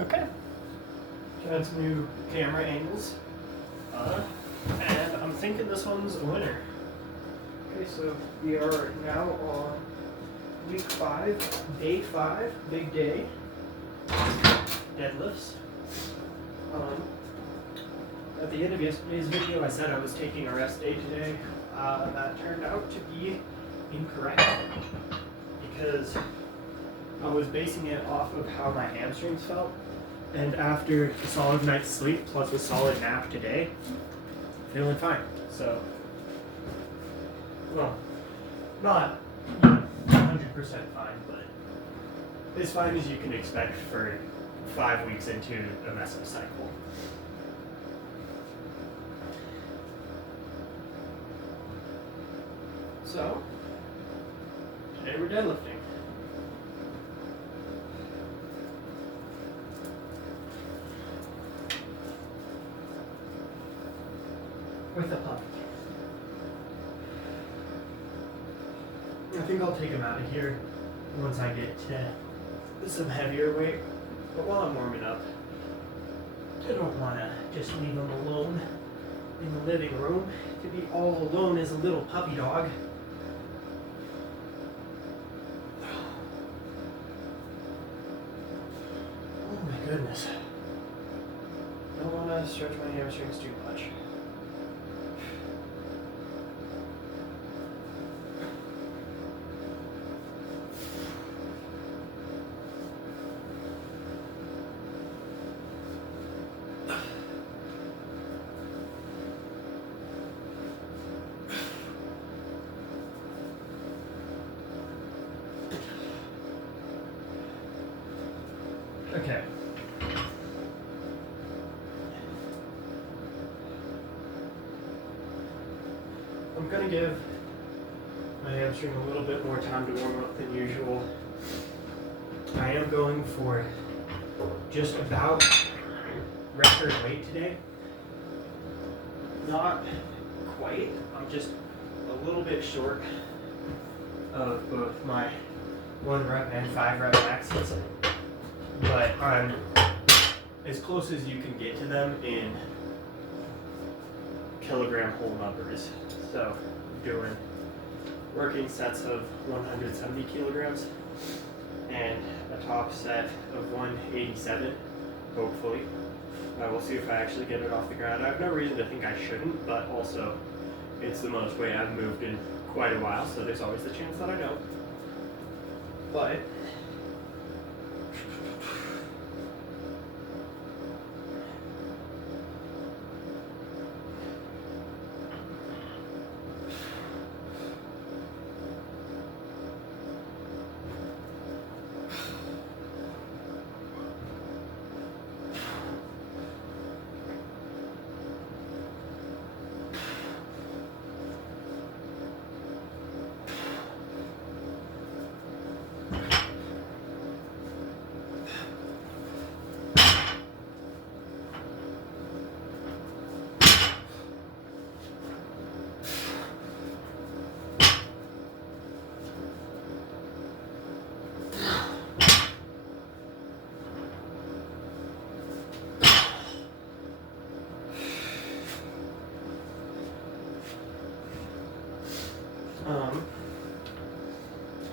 Okay. Got some new camera angles. And I'm thinking this one's a winner. Okay, so we are now on week 5, day 5, big day. Deadlifts. At the end of yesterday's video, I said I was taking a rest day today. That turned out to be incorrect because I was basing it off of how my hamstrings felt. And after a solid night's sleep plus a solid nap today, feeling fine. So, well, not 100% fine, but as fine as you can expect for 5 weeks into a meso cycle. So, today we're deadlifting. With a puppy. I think I'll take him out of here once I get to some heavier weight. But while I'm warming up, I don't want to just leave him alone in the living room. To be all alone as a little puppy dog. Oh my goodness. I don't want to stretch my hamstrings too much. Okay. I'm going to give my hamstring a little bit more time to warm up than usual. I am going for just about record weight today. Not quite. I'm just a little bit short of both my 1 rep and 5 rep maxes. But I'm as close as you can get to them in kilogram whole numbers. So I'm doing working sets of 170 kilograms and a top set of 187, hopefully. We'll see if I actually get it off the ground. I have no reason to think I shouldn't, but also it's the most weight I've moved in quite a while, so there's always the chance that I don't. But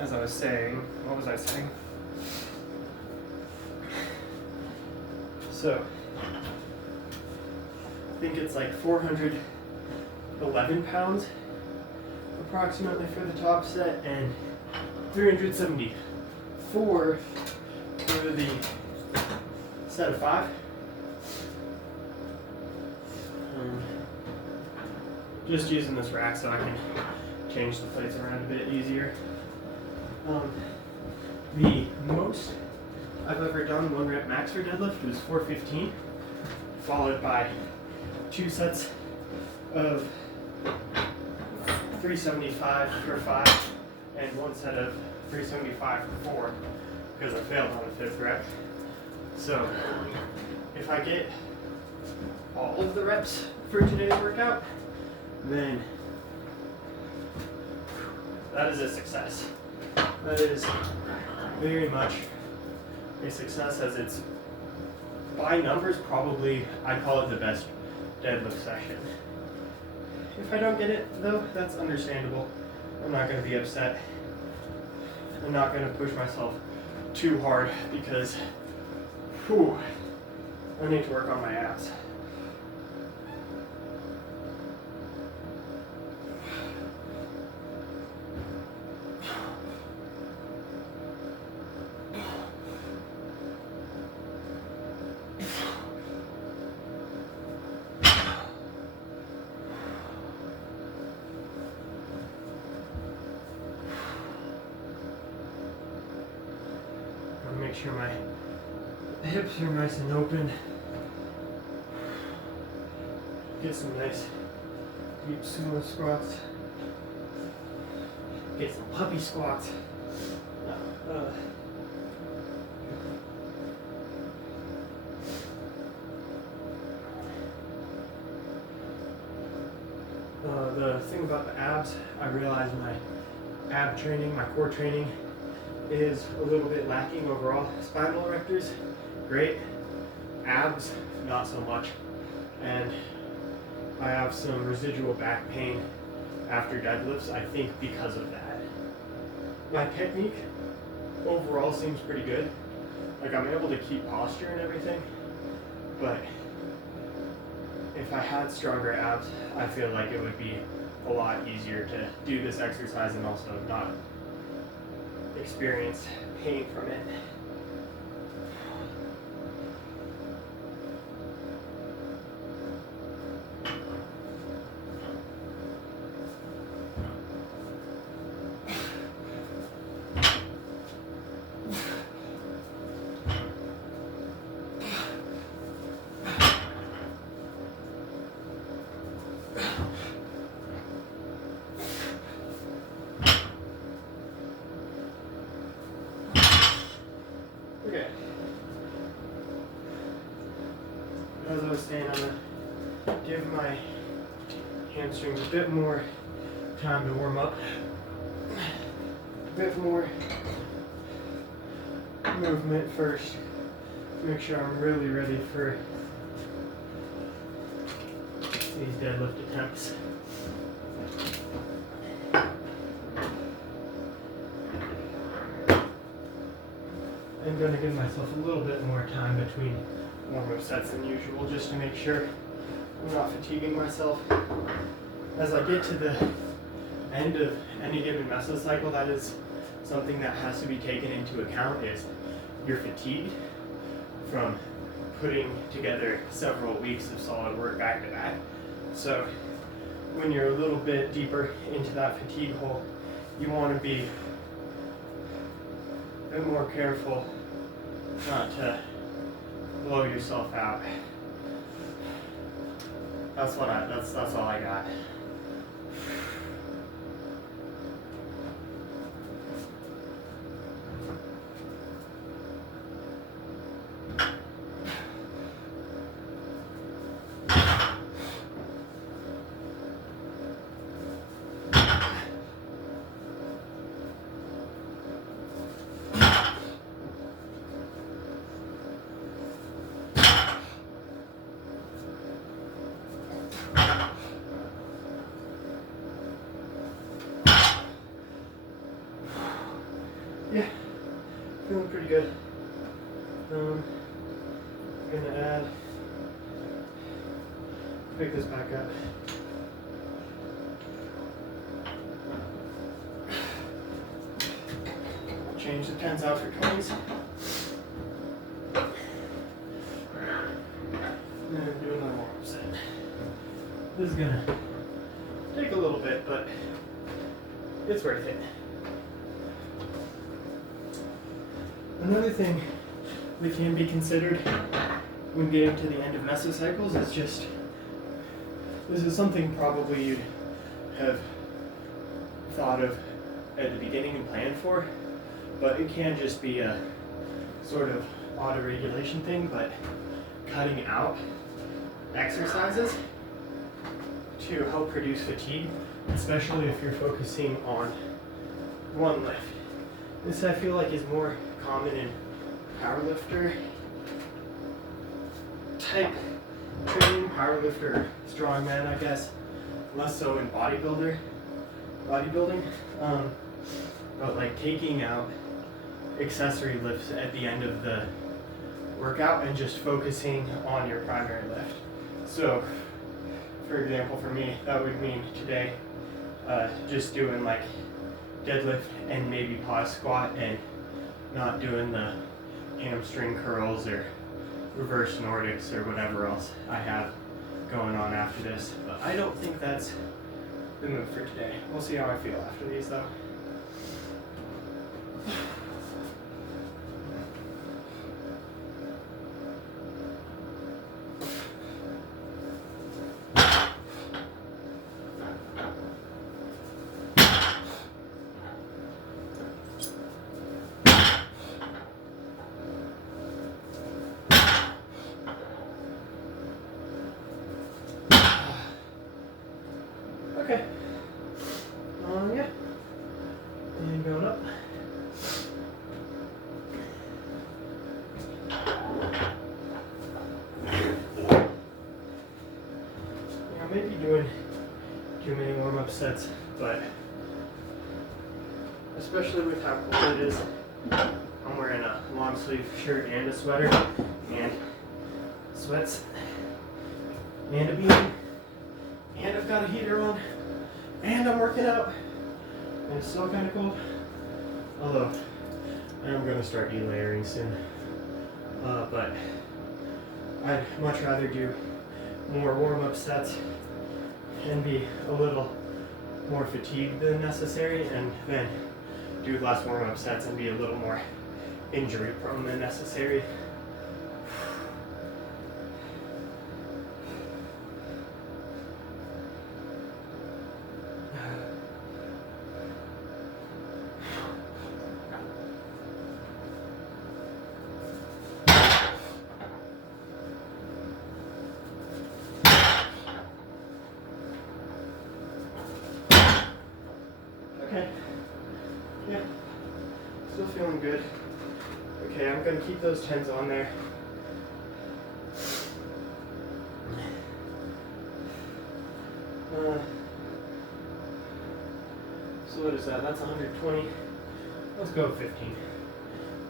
as I was saying, what was I saying? So, I think it's like 411 pounds approximately for the top set and 374 for the set of 5. Just using this rack so I can change the plates around a bit easier. The most I've ever done 1 rep max for deadlift was 415, followed by 2 sets of 375 for 5 and 1 set of 375 for 4 because I failed on the 5th rep. So if I get all of the reps for today's workout, then that is a success. That is very much a success, as it's by numbers, probably I'd call it the best deadlift session. If I don't get it though, that's understandable. I'm not going to be upset. I'm not going to push myself too hard because I need to work on my abs. Make sure my hips are nice and open. Get some nice deep sumo squats. Get some puppy squats. The thing about the abs, I realized my ab training, my core training, is a little bit lacking overall. Spinal erectors, great. Abs, not so much. And I have some residual back pain after deadlifts, I think because of that. My technique overall seems pretty good. Like I'm able to keep posture and everything, but if I had stronger abs, I feel like it would be a lot easier to do this exercise and also not experience pain from it. Okay. As I was saying, I'm going to give my hamstrings a bit more time to warm up. A bit more movement first. Make sure I'm really ready for these deadlift attempts. I'm going to give myself a little bit more time between warm-up sets than usual just to make sure I'm not fatiguing myself. As I get to the end of any given mesocycle, that is something that has to be taken into account, is you're fatigued from putting together several weeks of solid work back to back. So when you're a little bit deeper into that fatigue hole, you want to be a bit more careful not to blow yourself out. That's all I got. Yeah, feeling pretty good. I'm gonna pick this back up. Change the 10s out for 20s. And do another warm-up set. This is gonna take a little bit, but it's worth it. Another thing that can be considered when getting to the end of mesocycles is just, this is something probably you'd have thought of at the beginning and planned for, but it can just be a sort of auto-regulation thing, but cutting out exercises to help reduce fatigue, especially if you're focusing on one lift. This I feel like is more common in powerlifter type training, powerlifter, strongman, I guess. Less so in bodybuilding. But like taking out accessory lifts at the end of the workout and just focusing on your primary lift. So, for example, for me, that would mean today just doing like deadlift and maybe pause squat and not doing the hamstring curls or reverse Nordics or whatever else I have going on after this. But I don't think that's the move for today. We'll see how I feel after these though. Okay. Yeah. And going up. Yeah, maybe doing too many warm-up sets, but especially with how cold it is, I'm wearing a long sleeve shirt and a sweater and sweats and a beanie. And I've got a heater on, and I'm working out, and it's still kind of cold. Although, I'm going to start delayering soon. But I'd much rather do more warm-up sets and be a little more fatigued than necessary, and then do less warm-up sets and be a little more injury-prone than necessary. Okay. Yeah. Still feeling good. Okay, I'm gonna keep those 10s on there. So what is that? That's 120. Let's go 15.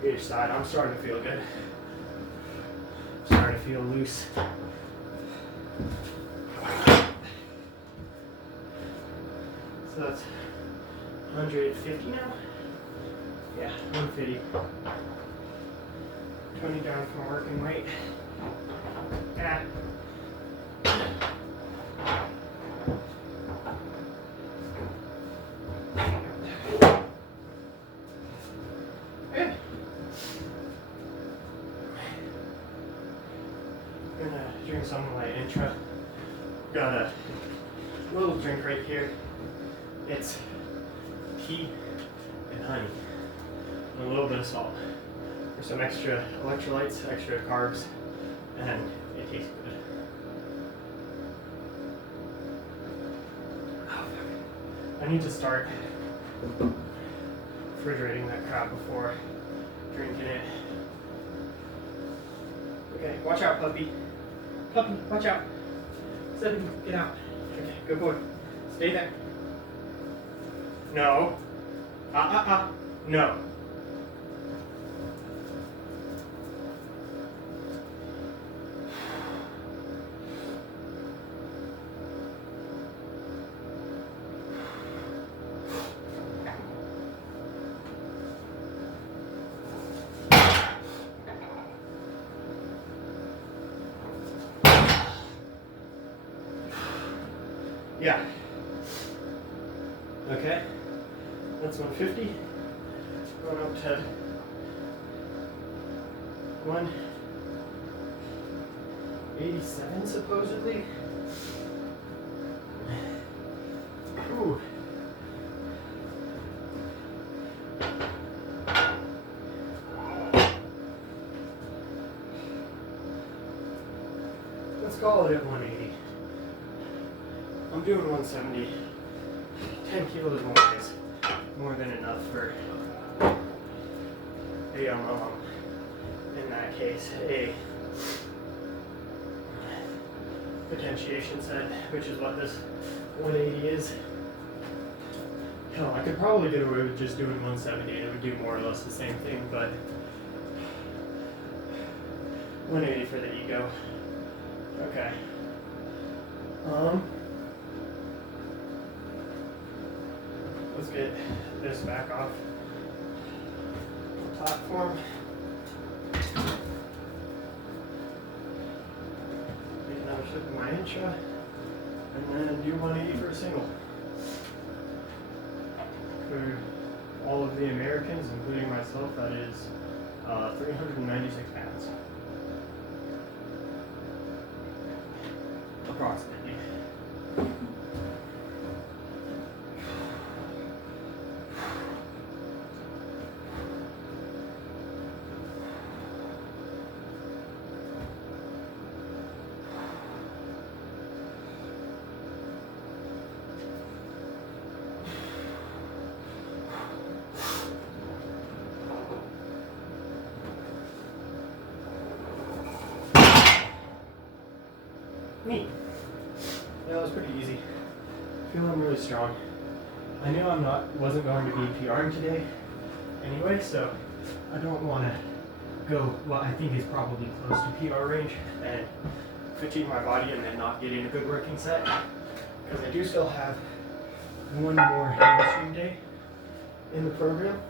Each side. I'm starting to feel good. Starting to feel loose. So that's 150 now? Yeah, 150. 20 down from working weight. Yeah. Good. I'm gonna drink some of my Intra. Got a little drink right here. It's tea and honey and a little bit of salt for some extra electrolytes, extra carbs, and it tastes good. I need to start refrigerating that crap before drinking it. Okay, watch out, puppy. Puppy, watch out. Seven, get out. Okay, good boy. Stay there. No. No. Yeah. Okay. That's 150. Going up to 187 supposedly. Ooh. Let's call it at 180. I'm doing 170. 10 kilos more is more than enough for a in that case, a potentiation set, which is what this 180 is. Hell, I could probably get away with just doing 170 and it would do more or less the same thing, but 180 for the ego. Okay. Let's get this back off the platform. Take another sip of my intra, and then do 180 for a single. For all of the Americans, including myself, that is 396 pounds. Approximately. Neat. Yeah, that was pretty easy. Feeling really strong. I knew wasn't going to be PRing today anyway, so I don't want to go what I think is probably close to PR range and fatigue my body and then not get in a good working set, because I do still have one more hamstring day in the program.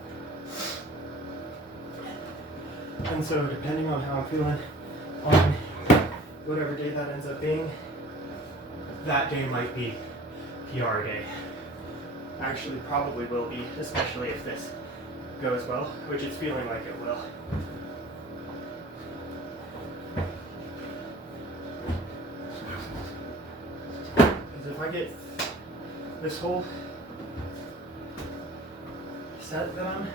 And so depending on how I'm feeling on whatever day that ends up being, that day might be PR day. Actually, probably will be, especially if this goes well, which it's feeling like it will. Because if I get this whole set done,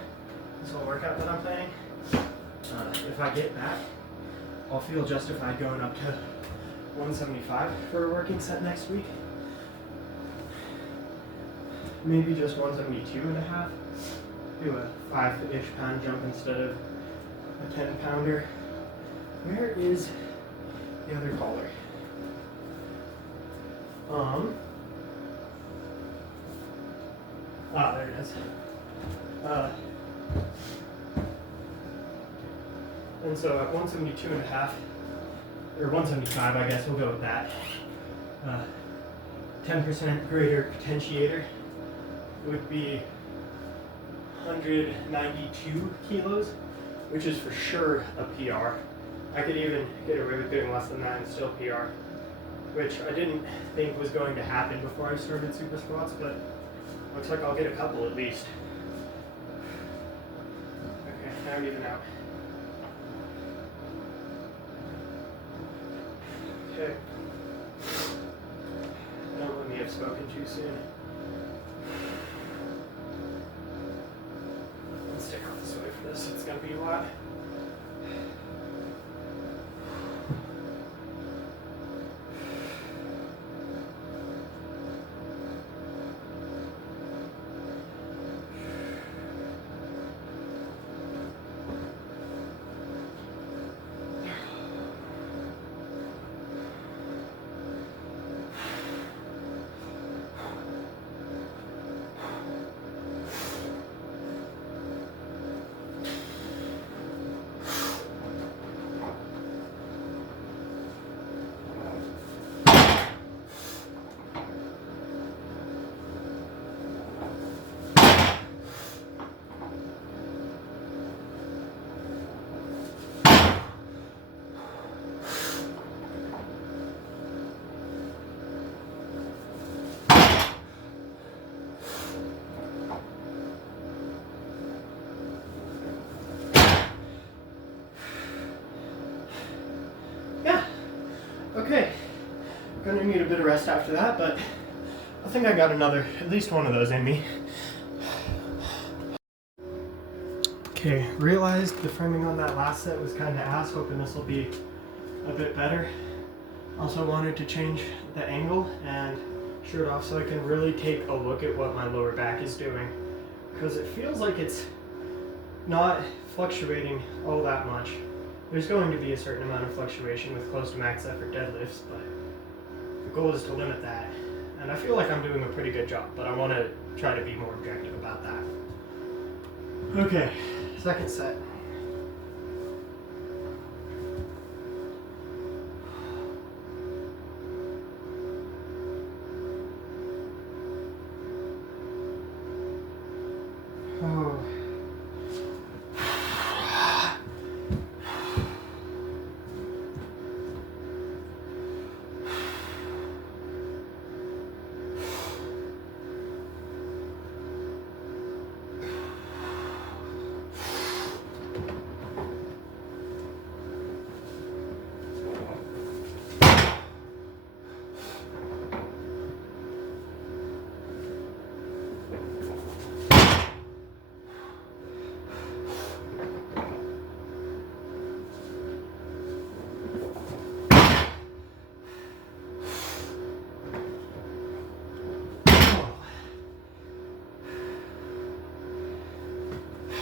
this whole workout that I'm planning, if I get that, I'll feel justified going up to 175 for a working set next week. Maybe just 172.5. Do a 5-ish pound jump instead of a 10-pounder. Where is the other collar? There it is. And so at 172.5, or 175, I guess we'll go with that. 10% greater potentiator would be 192 kilos, which is for sure a PR. I could even get away with doing less than that and still PR, which I didn't think was going to happen before I started super squats, but looks like I'll get a couple at least. Okay, now we're even out. Okay. Don't let me have spoken too soon. Let's stick out this way for this. It's gonna be a lot. Okay, gonna need a bit of rest after that, but I think I got at least one of those in me. Okay, realized the framing on that last set was kind of ass, hoping this will be a bit better. Also wanted to change the angle and shoot off so I can really take a look at what my lower back is doing, because it feels like it's not fluctuating all that much. There's going to be a certain amount of fluctuation with close to max effort deadlifts, but the goal is to limit that. And I feel like I'm doing a pretty good job, but I want to try to be more objective about that. Okay, second set. Oh.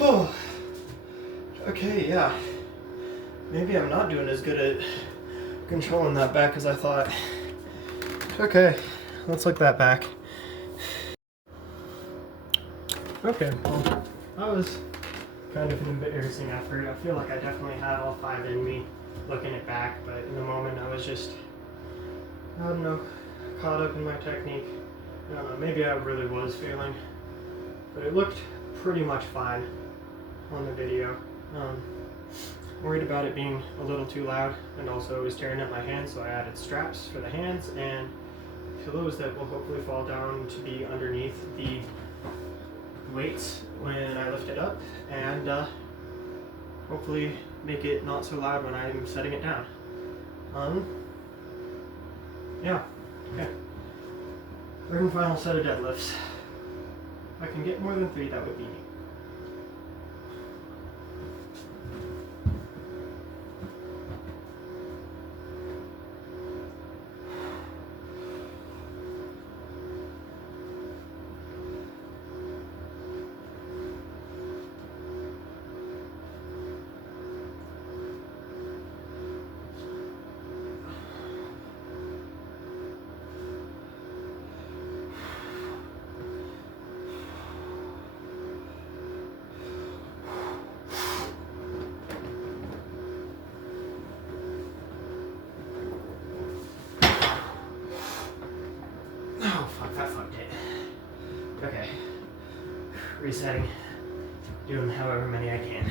Oh, okay, yeah. Maybe I'm not doing as good at controlling that back as I thought. Okay, let's look that back. Okay, well, that was kind of an embarrassing effort. I feel like I definitely had all 5 in me looking it back, but in the moment I was just, I don't know, caught up in my technique. I don't know, maybe I really was failing, but it looked pretty much fine on the video. Worried about it being a little too loud, and also it was tearing up my hands, so I added straps for the hands and pillows that will hopefully fall down to be underneath the weights when I lift it up, and hopefully make it not so loud when I'm setting it down. Yeah, okay. Third and final set of deadlifts. If I can get more than 3, that would be neat. Okay, resetting, doing however many I can.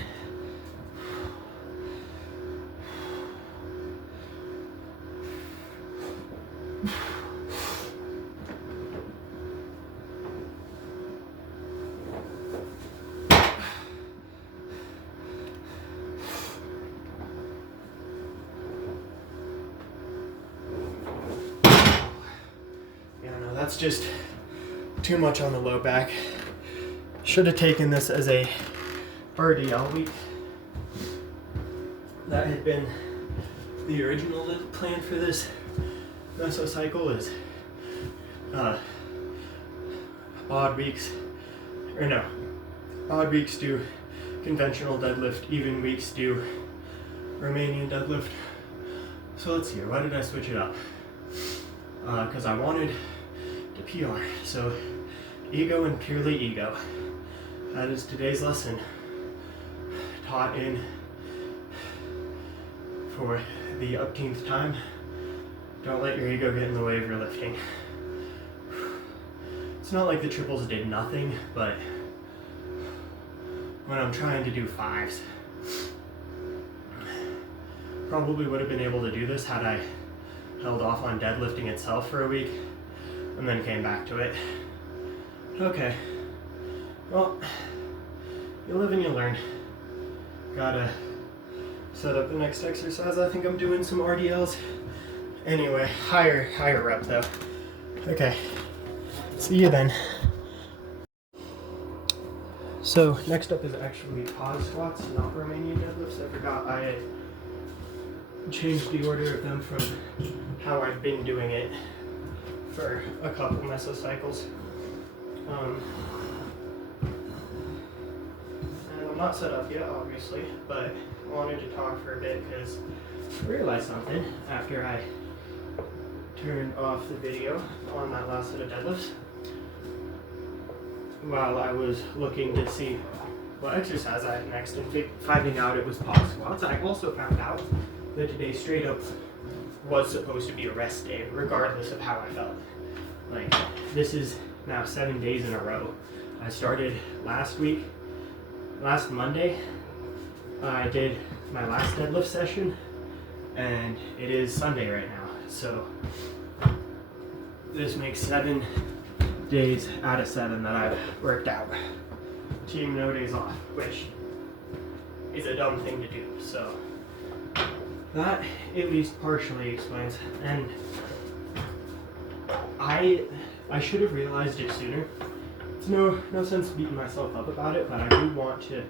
Yeah, no, that's just too much on the low back. Should have taken this as a RDL week. That had been the original plan for this mesocycle, is odd weeks do conventional deadlift, even weeks do Romanian deadlift. So let's see here, why did I switch it up? Because I wanted to PR, so ego and purely ego. That is today's lesson, taught in for the upteenth time. Don't let your ego get in the way of your lifting. It's not like the triples did nothing, but when I'm trying to do 5s, probably would have been able to do this had I held off on deadlifting itself for a week and then came back to it. Okay, well, you live and you learn. Gotta set up the next exercise. I think I'm doing some RDLs. Anyway, higher rep though. Okay, see you then. So next up is actually pause squats, not Romanian deadlifts. I forgot I had changed the order of them from how I've been doing it for a couple mesocycles. And I'm not set up yet, obviously, but I wanted to talk for a bit because I realized something after I turned off the video on that last set of deadlifts while I was looking to see what exercise I had next and finding out it was pause squats. I also found out that today straight up was supposed to be a rest day regardless of how I felt. Like, this is now 7 days in a row. I started last Monday. I did my last deadlift session, and it is Sunday right now. So this makes 7 days out of 7 that I've worked out. Team no days off, which is a dumb thing to do. So that at least partially explains. And I should have realized it sooner. It's no sense beating myself up about it, but I do want to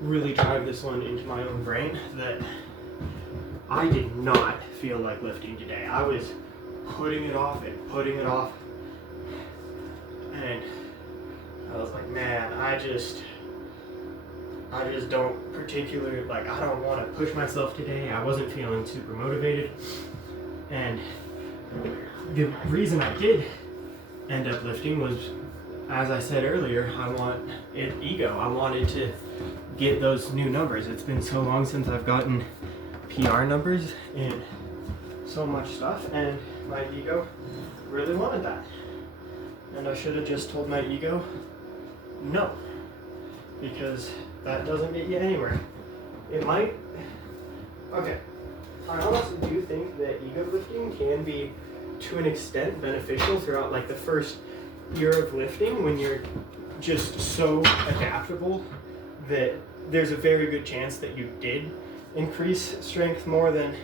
really drive this one into my own brain that I did not feel like lifting today. I was putting it off and putting it off, and I was like, man, I just don't particularly, like, I don't want to push myself today. I wasn't feeling super motivated, and the reason I did end up lifting was, as I said earlier, I wanted to get those new numbers. It's been so long since I've gotten PR numbers and so much stuff, and my ego really wanted that. And I should have just told my ego no, because that doesn't get you anywhere. It might. Okay, I honestly do think that ego lifting can be, to an extent, beneficial throughout like the first year of lifting, when you're just so adaptable that there's a very good chance that you did increase strength more than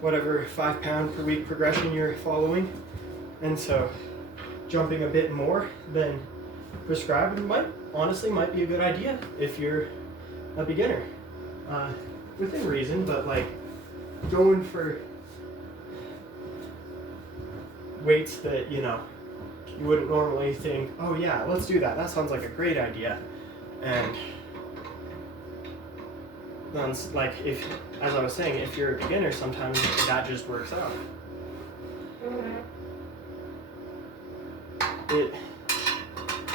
whatever 5 pound per week progression you're following. And so jumping a bit more than prescribed might be a good idea if you're a beginner. Within reason, but like going for weights that, you wouldn't normally think, oh yeah, let's do that. That sounds like a great idea. And then, like, if, as I was saying, if you're a beginner, sometimes that just works out. It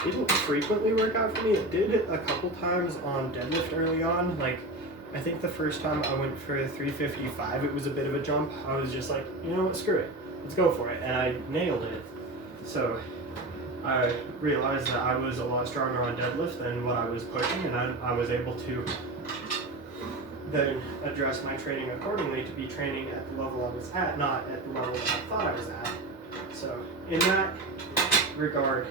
didn't frequently work out for me. It did a couple times on deadlift early on. Like, I think the first time I went for 355, it was a bit of a jump. I was just like, you know what, screw it. Let's go for it. And I nailed it. So I realized that I was a lot stronger on deadlift than what I was pushing, and I was able to then address my training accordingly to be training at the level I was at, not at the level that I thought I was at. So in that regard,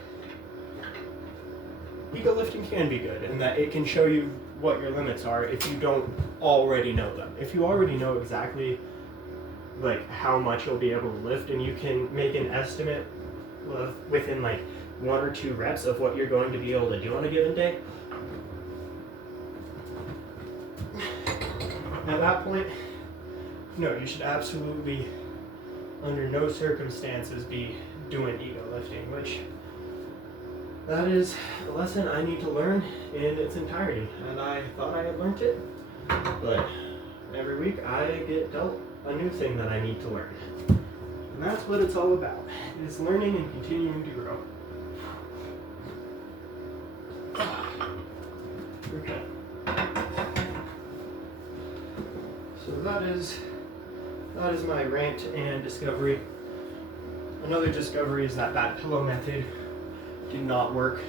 ego lifting can be good in that it can show you what your limits are if you don't already know them. If you already know exactly like how much you'll be able to lift, and you can make an estimate within like 1 or 2 reps of what you're going to be able to do on a given day, at that point, no, you should absolutely, under no circumstances, be doing ego lifting, which that is a lesson I need to learn in its entirety. And I thought I had learned it, but every week I get dealt a new thing that I need to learn. And that's what it's all about. It's learning and continuing to grow. Okay. So that is my rant and discovery. Another discovery is that pillow method did not work.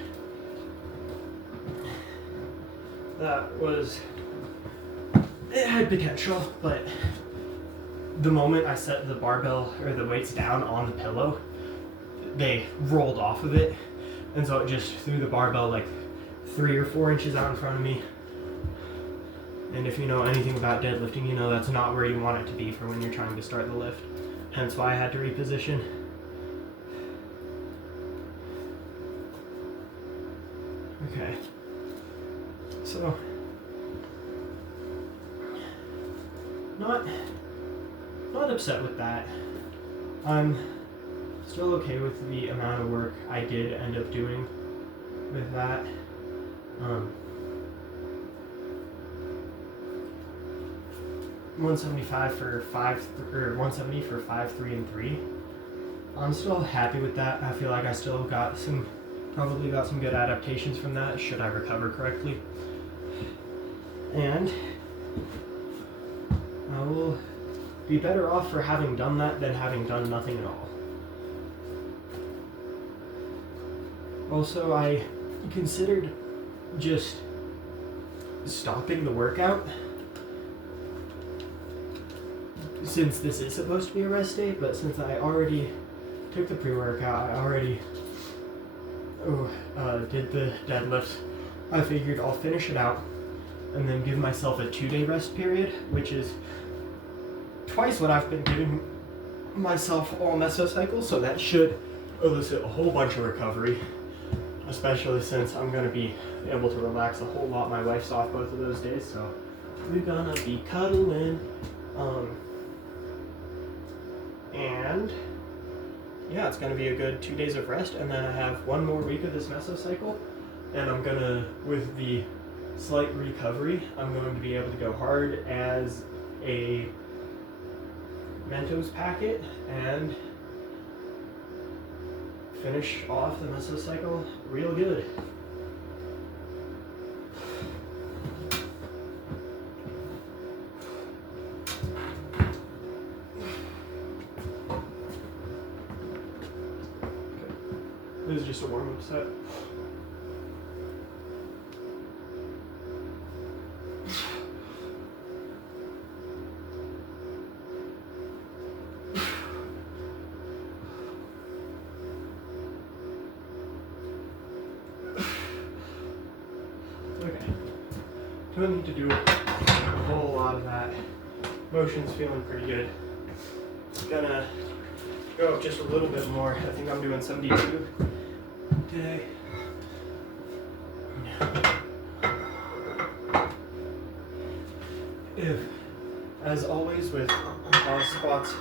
It had potential, but the moment I set the barbell or the weights down on the pillow, they rolled off of it, and so it just threw the barbell like 3 or 4 inches out in front of me. And if you know anything about deadlifting, you know that's not where you want it to be for when you're trying to start the lift. Hence why I had to reposition. Okay. So, not upset with that. I'm still okay with the amount of work I did end up doing with that. 175 for 5, or 170 for 5, 3, and 3 I'm still happy with that. I feel like I still probably got some good adaptations from that, should I recover correctly. And I will be better off for having done that than having done nothing at all. Also, I considered just stopping the workout since this is supposed to be a rest day, but since I already took the pre-workout, I already did the deadlifts, I figured I'll finish it out and then give myself a 2-day rest period, which is twice what I've been giving myself all mesocycle, so that should elicit a whole bunch of recovery, especially since I'm going to be able to relax a whole lot. My wife's off both of those days, so we're gonna be cuddling. And yeah, it's gonna be a good 2 days of rest, and then I have 1 more week of this mesocycle, and I'm gonna, with the slight recovery, I'm going to be able to go hard as a Mentos packet and finish off the mesocycle real good. This is just a warm-up set. Okay. Don't need to do a whole lot of that. Motion's feeling pretty good. Gonna go up just a little bit more. I think I'm doing 72 today. As always with all squats,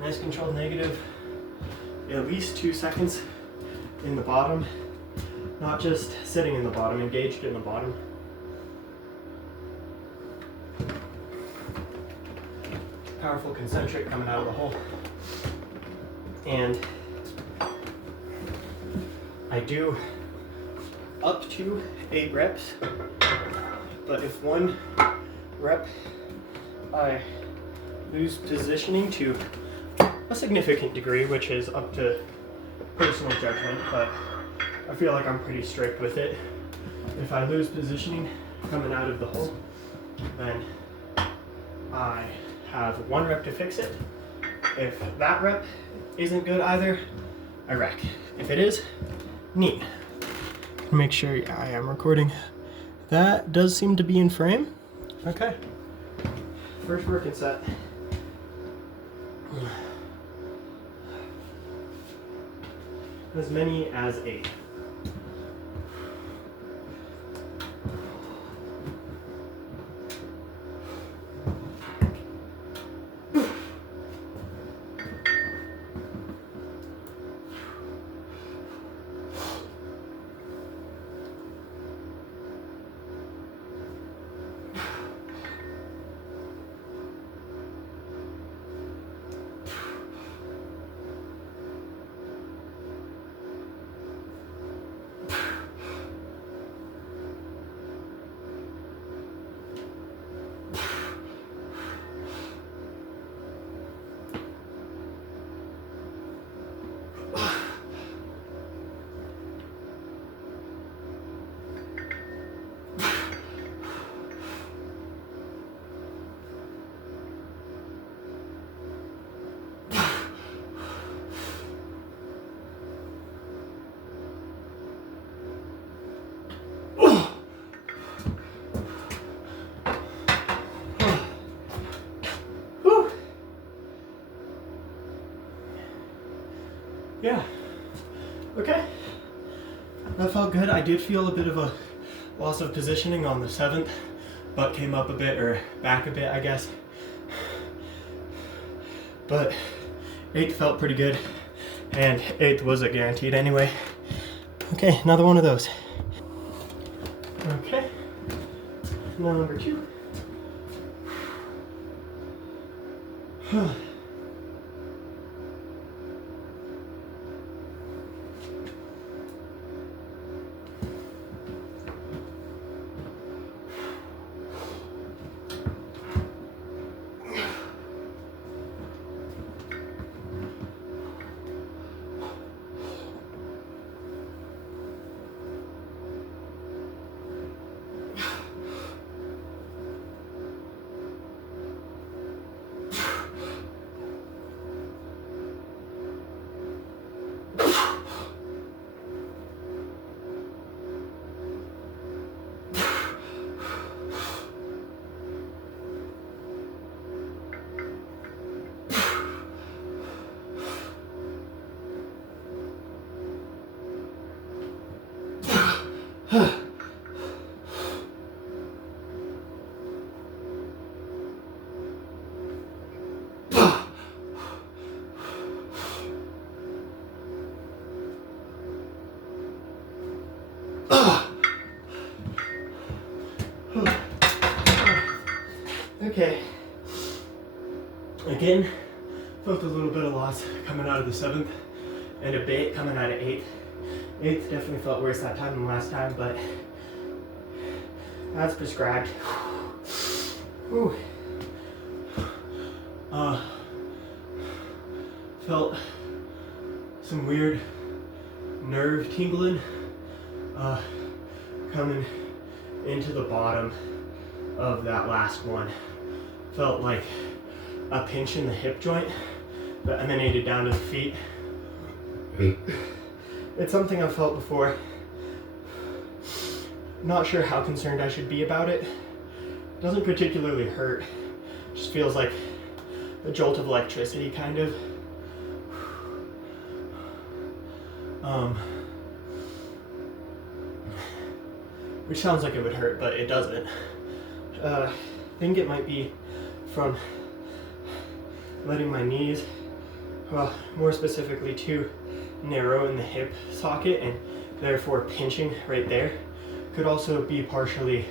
nice controlled negative, at least 2 seconds in the bottom, not just sitting in the bottom, engaged in the bottom. Powerful concentric coming out of the hole. And I do up to 8 reps, but if 1 rep I lose positioning to a significant degree, which is up to personal judgment, but I feel like I'm pretty strict with it. If I lose positioning coming out of the hole, then I have 1 rep to fix it. If that rep isn't good either, I rack. If it is, neat. Make sure I am recording. That does seem to be in frame. Okay. First working set. As many as 8. Yeah. Okay. That felt good. I did feel a bit of a loss of positioning on the 7th. Butt came up a bit, or back a bit, I guess. But 8th felt pretty good. And 8th was a guaranteed anyway. Okay, another one of those. Okay. Now number 2. Okay. Again, felt a little bit of loss coming out of the 7th and a bit coming out of 8th. 8th definitely felt worse that time than last time, but as prescribed. Whew. Felt some weird nerve tingling coming into the bottom of that last one. Felt like a pinch in the hip joint that emanated down to the feet. It's something I've felt before. Not sure how concerned I should be about it. Doesn't particularly hurt. Just feels like a jolt of electricity, kind of. Which sounds like it would hurt, but it doesn't. I think it might be from letting my knees, well, more specifically too narrow in the hip socket and therefore pinching right there. Could also be partially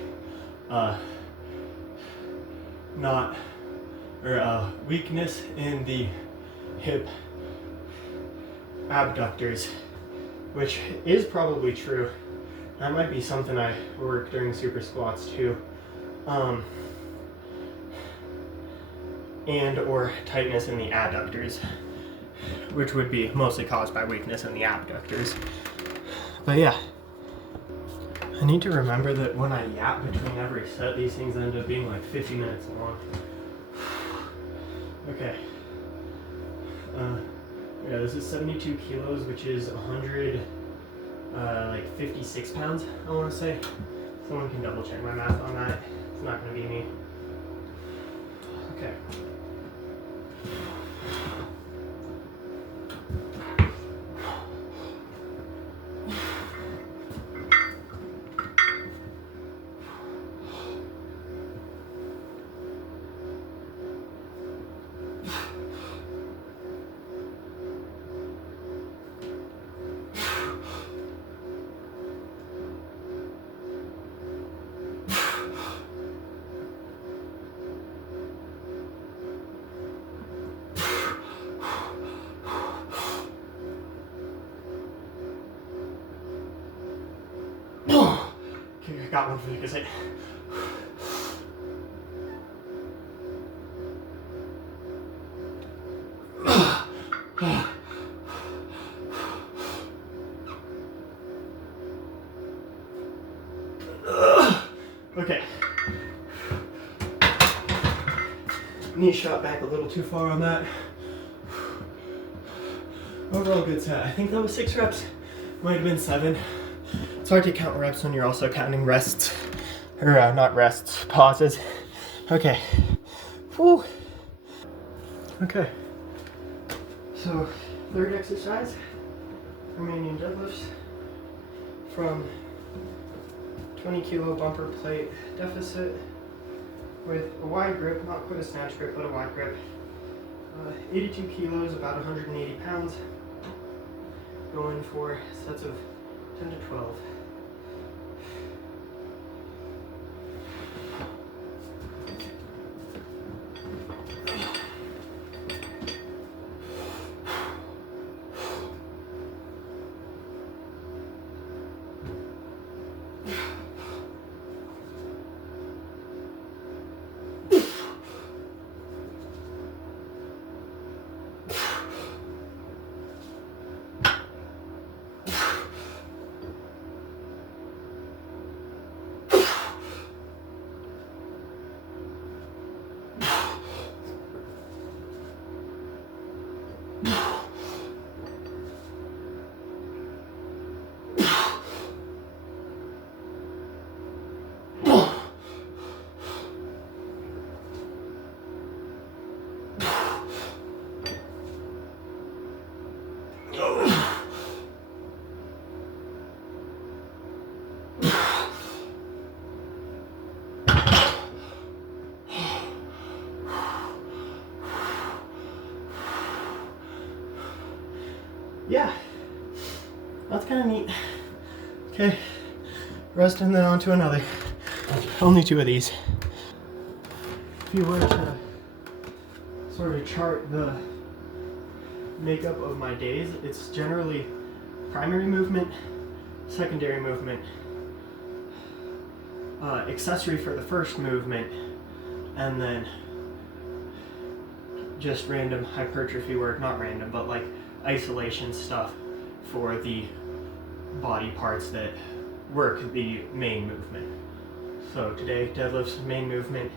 weakness in the hip abductors, which is probably true. That might be something I work during super squats too. And or tightness in the adductors, which would be mostly caused by weakness in the abductors. But yeah, I need to remember that when I yap between every set, these things end up being like 50 minutes long. Okay. Yeah, this is 72 kilos, which is 56 pounds, I want to say. Someone can double check my math on that. It's not going to be me. Okay. Okay, I got one for you guys. Okay. Knee shot back a little too far on that. Overall good set. I think that was 6 reps. Might have been 7. It's hard to count reps when you're also counting rests. Or not rests, pauses. Okay. Whew. Okay. So, third exercise, Romanian deadlifts from 20 kilo bumper plate deficit with a wide grip, not quite a snatch grip, but a wide grip. 82 kilos, about 180 pounds. Going for sets of 10 to 12. yeah, that's kind of neat. Okay, rest and then on to another. Only 2 of these. If you were to sort of chart the makeup of my days, it's generally primary movement, secondary movement, accessory for the first movement, and then just random hypertrophy work, not random, but like isolation stuff for the body parts that work the main movement. So today, deadlifts, main movement,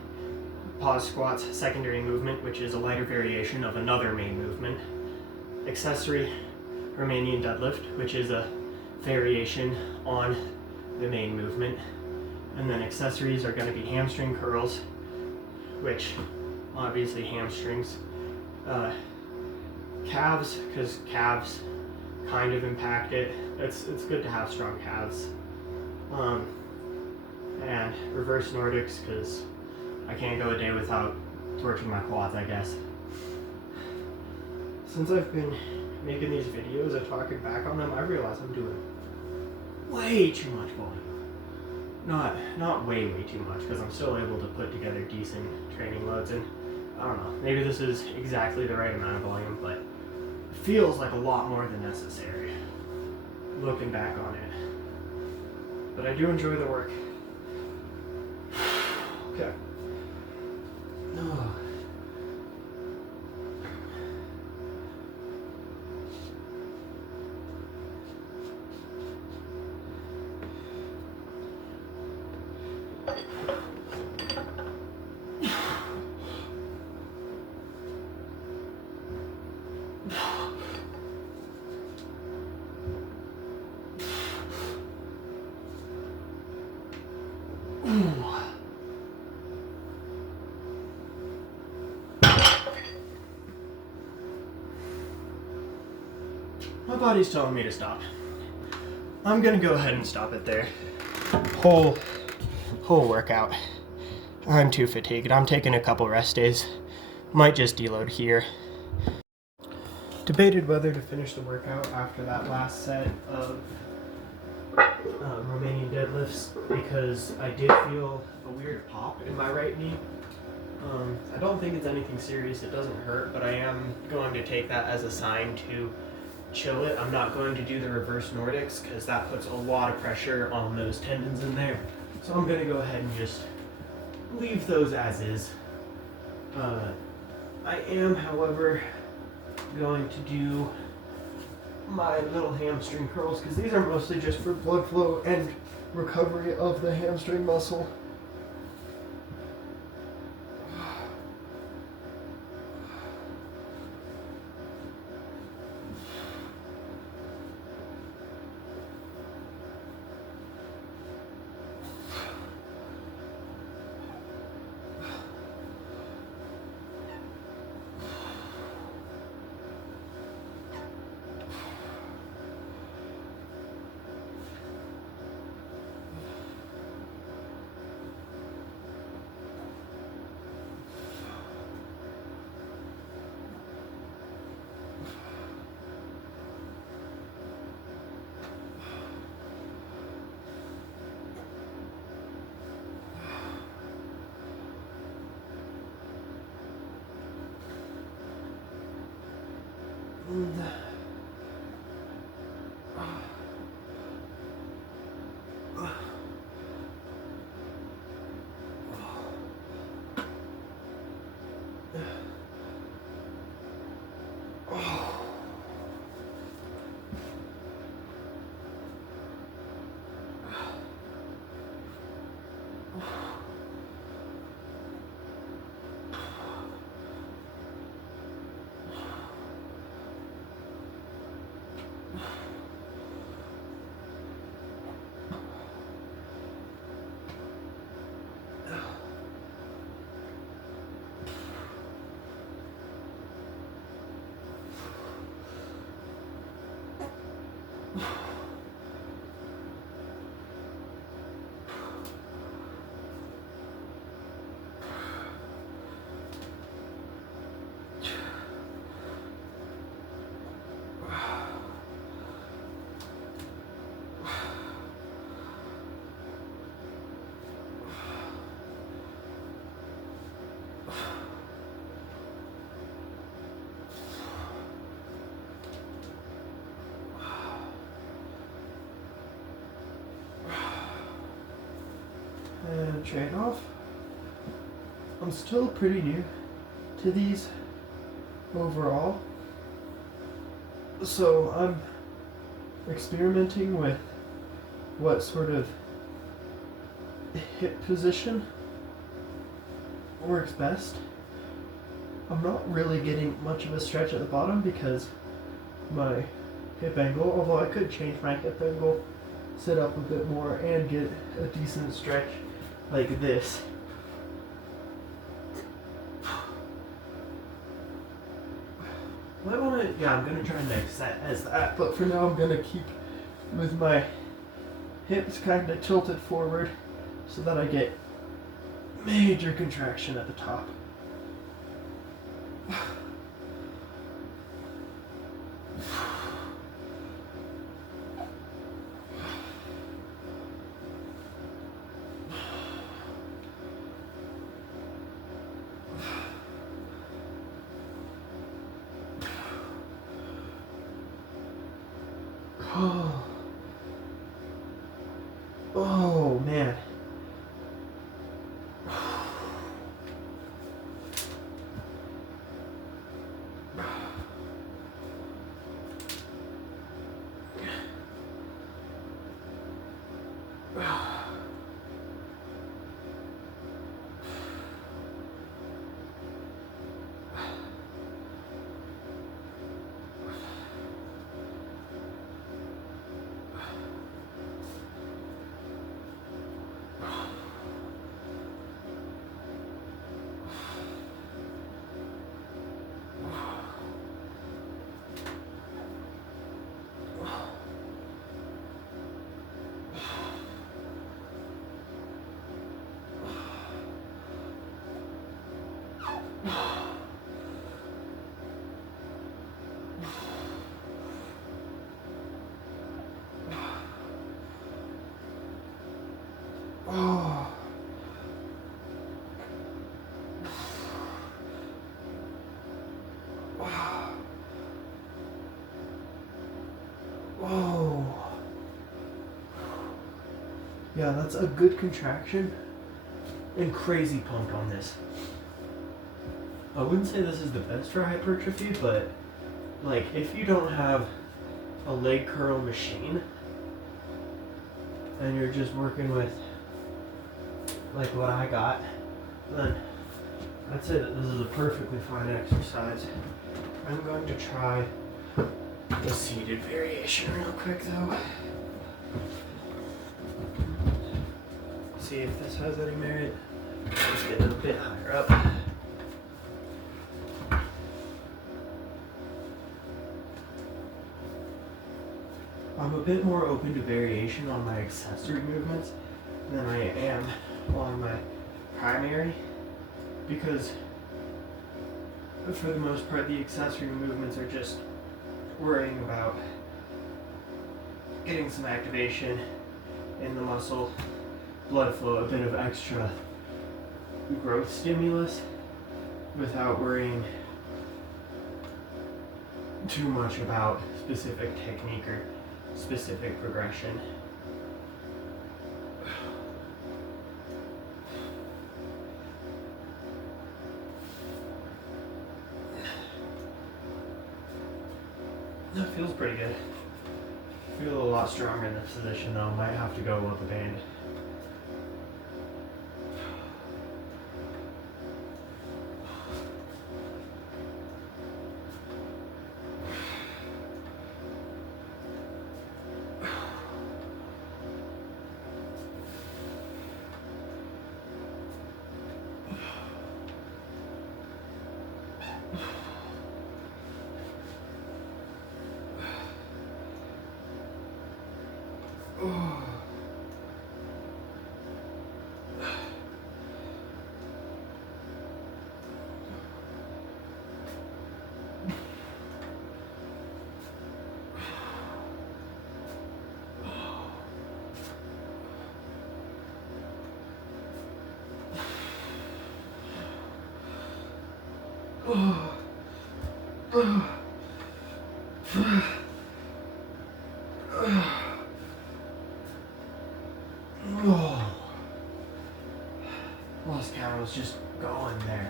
pause squats, secondary movement, which is a lighter variation of another main movement, accessory, Romanian deadlift, which is a variation on the main movement, and then accessories are going to be hamstring curls, which obviously hamstrings, calves, because calves kind of impact it. It's good to have strong calves, and reverse Nordics, because I can't go a day without torching my quads, I guess. Since I've been making these videos and talking back on them, I realize I'm doing way too much volume. Not way too much, because I'm still able to put together decent training loads, and I don't know, maybe this is exactly the right amount of volume, but it feels like a lot more than necessary looking back on it. But I do enjoy the work. Okay. Oh. My body's telling me to stop. I'm gonna go ahead and stop it there. Whole workout. I'm too fatigued. I'm taking a couple rest days. Might just deload here. Debated whether to finish the workout after that last set of Romanian deadlifts, because I did feel a weird pop in my right knee. I don't think it's anything serious. It doesn't hurt, but I am going to take that as a sign to chill it. I'm not going to do the reverse Nordics, because that puts a lot of pressure on those tendons in there. So I'm going to go ahead and just leave those as is. I am, however, going to do my little hamstring curls, because these are mostly just for blood flow and recovery of the hamstring muscle. train off. I'm still pretty new to these overall, so I'm experimenting with what sort of hip position works best. I'm not really getting much of a stretch at the bottom because my hip angle, although I could change my hip angle, sit up a bit more and get a decent stretch like this. I'm gonna try next set as that, but for now I'm gonna keep with my hips kind of tilted forward so that I get major contraction at the top. Oh man. Oh. Wow. Whoa. Yeah, that's a good contraction and crazy pump on this. I wouldn't say this is the best for hypertrophy, but like if you don't have a leg curl machine and you're just working with like what I got, then I'd say that this is a perfectly fine exercise. I'm going to try the seated variation real quick though. See if this has any merit. Let's get it a bit higher up. I'm a bit more open to variation on my accessory movements than I am on my primary, because for the most part the accessory movements are just worrying about getting some activation in the muscle, blood flow, a bit of extra growth stimulus without worrying too much about specific technique or specific progression. That feels pretty good. I feel a lot stronger in this position though. Might have to go with the band. going there.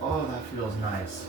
Oh, that feels nice.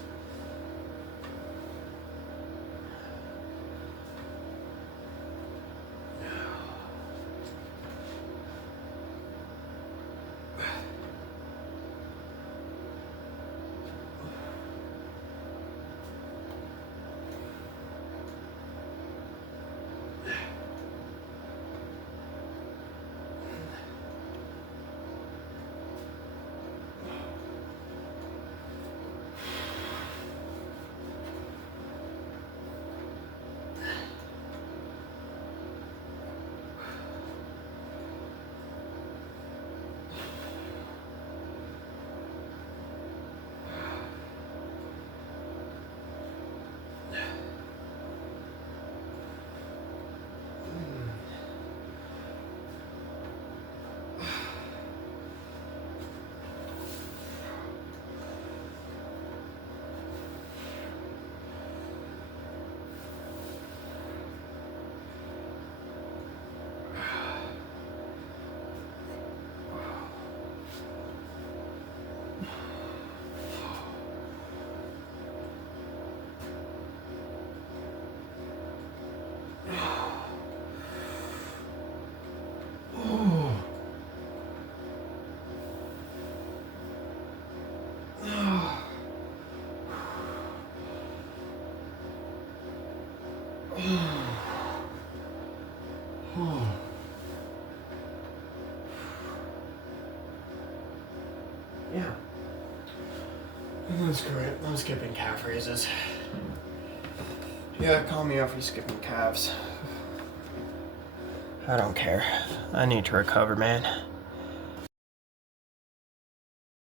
Yeah. That's great. I'm skipping calf raises. Yeah, call me out for skipping calves. I don't care. I need to recover, man.